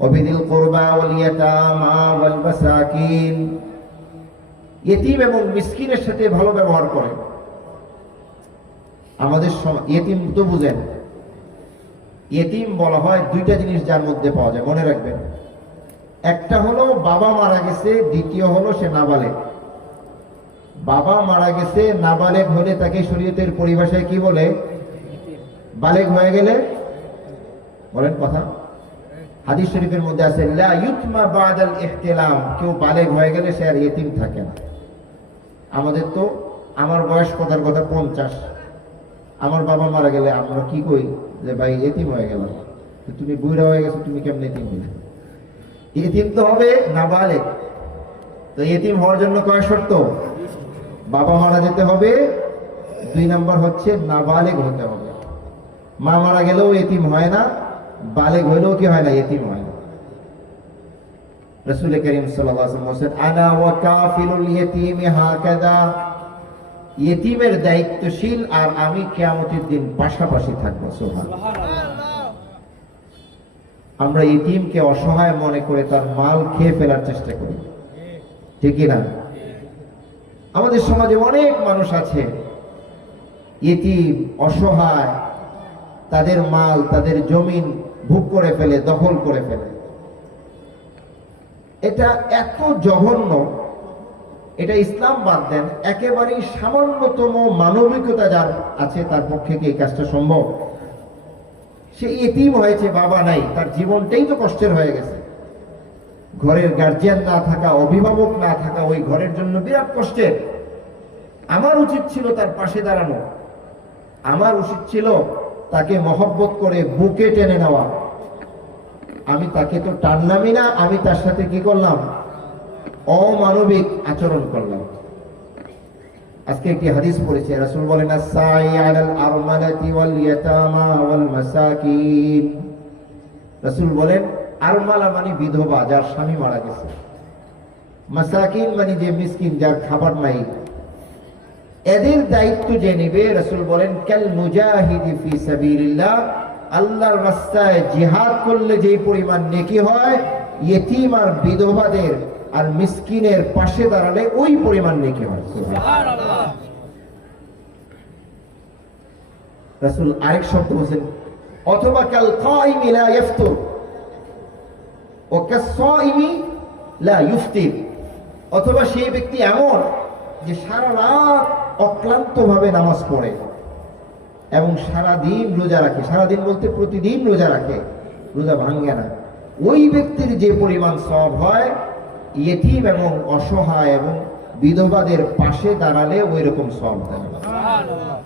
ওয়াবিদিল কুরবা ওয়াল ইয়াতামা ওয়াল মাসাকিন, ইতিম এবং মিসকিনের সাথে ভালো ব্যবহার করে। আমাদের ইতিম তো বুঝেন, ইতিম বলা হয় দুইটা জিনিস যার মধ্যে পাওয়া যায়, মনে রাখবেন। একটা হলো বাবা মারা গেছে, দ্বিতীয় হলো সে নাবালেগ। বাবা মারা গেছে, নাবালেগ হলে তাকে শরীয়তের পরিভাষায় কি বলে? বালেগ হয়ে গেলে বলেন কথা। হাদিস শরীফের মধ্যে আছে লা ইউতমা বাদাল ইহতিলাম, কেউ বালেগ হয়ে গেলে সে আর ইতিম থাকে না। আমাদের তো, আমার বয়স কথার কথা 50, আমার বাবা মারা গেলে আমরা কি কই যে ভাই ইতিম হয়ে গেলাম, তুমি বুড়া হয়ে গেছো, তুমি কেমনে ইতিম হলে? ইতিম তো হবে নাবালেগ। তো ইতিম হওয়ার জন্য কয় শর্ত? বাবা মারা যেতে হবে, 2 নাম্বার হচ্ছে নাবালেগ হতে হবে। মা মারা গেলেও ইতিম হয় না, বালেগ হইলেও কি হয় না? ইতিম হয় না। রাসূল করিম সাল্লাল্লাহু আলাইহি ওয়াসাল্লাম বলেন আনা ওয়া কাফিলুল ইয়াতীমি হাকাযা, ইতিমের দায়িত্বশীল আর আমি কিয়ামতের দিন পাশাপাশি থাকবো। সুবহানাল্লাহ। আমরা ইতিমকে অসহায় মনে করে তার মাল খেয়ে ফেলার চেষ্টা করি, ঠিক না? আমাদের সমাজে অনেক মানুষ আছে ইতিম, অসহায়, তাদের মাল, তাদের জমিন ভোগ করে ফেলে, দখল করে ফেলে। এটা এত জঘন্য, এটা ইসলাম বাদ দেন, একেবারেই সামান্যতম মানবিকতা যার আছে তার পক্ষে কি এই কাজটা সম্ভব? সে ইতিম হয়েছে, বাবা নাই, তার জীবনটাই তো কষ্টের হয়ে গেছে। ঘরের গার্জিয়ান না থাকা, অভিভাবক না থাকা ওই ঘরের জন্য বিরাট কষ্টের। আমার উচিত ছিল তার পাশে দাঁড়ানো, আমার উচিত ছিল তাকে মহব্বত করে বুকে টেনে নেওয়া। আমি তাকে তো টানলামই না, আমি তার সাথে কি করলাম? অমানবিক আচরণ করলাম। আজকে একটি হাদিস পড়েছি, রাসূল বলেন as-সা'i 'আলাল আরমালাতি ওয়াল ইয়াতামা ওয়াল মাসাকিন। রাসূল বলেন আরমালা মানে বিধবা, যার স্বামী মারা গেছে। মাসাকিন মানে যে মিসকিন, যার খাবার নাই। এদের দায়িত্ব যে নেবে, রাসূল বলেন কাল মুজাহিদি ফি সাবিলিল্লাহ, আল্লাহর রাস্তায় জিহাদ করলে যে পরিমাণ নেকি হয়, ইতিম আর বিধবাদের আর মিসকিনের পাশে দাঁড়ালে ওই পরিমাণ নেকি হয়। সুবহানাল্লাহ। রাসূল আরেক শব্দ বলেন অথবা কাল কাইমি লা ইফতুর ওয়া কাস-সাইমি লা ইফতির, অথবা সেই ব্যক্তি এমন যে সারা রাত অক্লান্তভাবে নামাজ পড়ে এবং সারা দিন রোজা রাখে। সারা দিন বলতে প্রতিদিন রোজা রাখে, রোজা ভাঙে না। ওই ব্যক্তির যে পরিমাণ সওয়াব হয়, ইতিম এবং অসহায় এবং বিধবাদের পাশে দাঁড়ালে ওই রকম সওয়াব দেয়। সুবহানাল্লাহ।